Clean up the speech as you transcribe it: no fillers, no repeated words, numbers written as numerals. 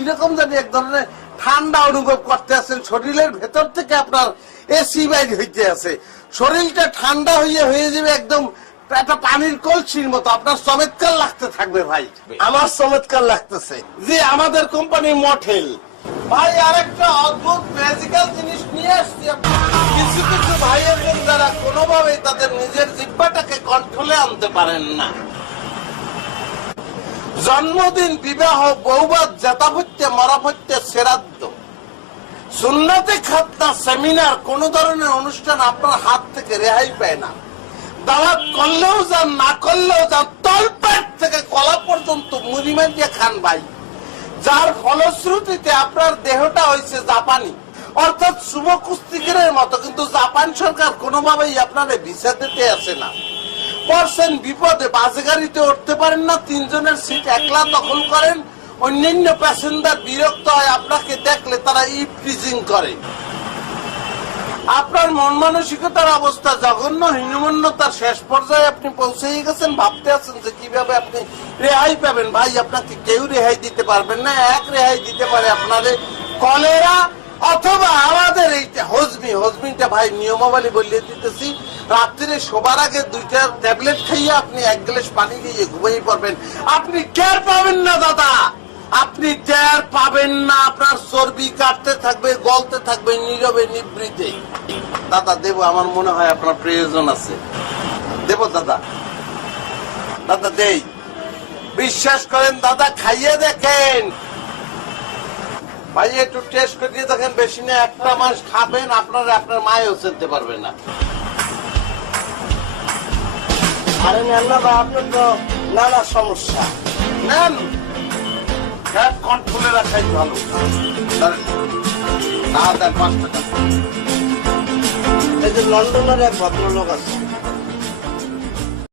কিরকম জানি এক ধরনের ঠান্ডা অনুভব করতে আছেন, শরীরের ভেতর থেকে আপনার এসি বাইর হইতে আছে, শরীরটা ঠান্ডা হয়ে যাবে একদম একটা পানির কলসির মতো, আপনার চমৎকার লাগতে থাকবে ভাই। আমার চমৎকার লাগতেছে। যে আমাদের কোম্পানি মডেল ভাই আরেকটা অদ্ভুত ম্যাজিক্যাল জিনিস নিয়ে আসছি। কিছু কিছু ভাইয়ের যারা কোনোভাবেই তাদের নিজের জিহ্বাটাকে কন্ট্রোলে আনতে পারেন না, জন্মদিন, বিবাহ, বৌবাদ, জাতাভত্যে, মরাভত্যে, শ্রাদ্ধ, সুন্নতে খাতনা, সেমিনার, কোন ধরনের অনুষ্ঠান আপনার হাত থেকে রেহাই পায় না। দাওয়াত করলেও যান, না করলেও যান, তলপেট থেকে কলা পর্যন্ত মুড়িমান দিয়ে খান ভাই। যার ফলশ্রুতিতে আপনার দেহটা হয়েছে জাপানি, অর্থাৎ শুভ কুস্তিগিরের মতো। কিন্তু জাপান সরকার কোনোভাবেই আপনারে ভিসা দিতে আসে না। পড়ছেন বিপদে, বাসে গাড়িতে উঠতে পারেন না, 3 জনের সিট একলা দখল করেন, অন্যান্য প্যাসেঞ্জার বিরক্ত হয় আপনাকে দেখলে, তারা ইভটিজিং করে। আপনার মন মানসিকতার অবস্থা জঘন্য, হীনমন্যতার শেষ পর্যায়ে আপনি পৌঁছে গেছেন। ভাবতে আছেন যে কিভাবে আপনি রেহাই পাবেন। ভাই আপনাকে কেউ রেহাই দিতে পারবেন না। এক রেহাই দিতে পারে আপনাদের কলেরা অথবা আমাদের এইটা হজমিটা ভাই নিয়মাবলী বলিয়ে দিতেছি। রাত্রে শোবার আগে 2টা ট্যাবলেট খাইয়ে আপনি 1 গ্লাস পানি দিয়ে ঘুমিয়ে পড়বেন। আপনি টের পাবেন না দাদা, আপনি টের পাবেন না। আপনার চর্বি কাটতে থাকবে, গলতে থাকবে নীরবে নিবৃতে। দাদা দেব, আমার মনে হয় আপনার প্রয়োজন আছে। দেব দাদা, দাদা দেই, বিশ্বাস করেন দাদা, খাইয়ে দেখেন ভাই, একটু টেস্ট করে দেখেন। বেশি না 1টা মাস খাবেন, আপনার মায়েও চিনতে পারবে না। আরে নেন না ভাই, আপনার তো নানা সমস্যা। নেন, কন্ট্রোলে রাখাই ভালো। না দেন 5 টাকা। এই যে লন্ডনের এক ভদ্রলোক আছে,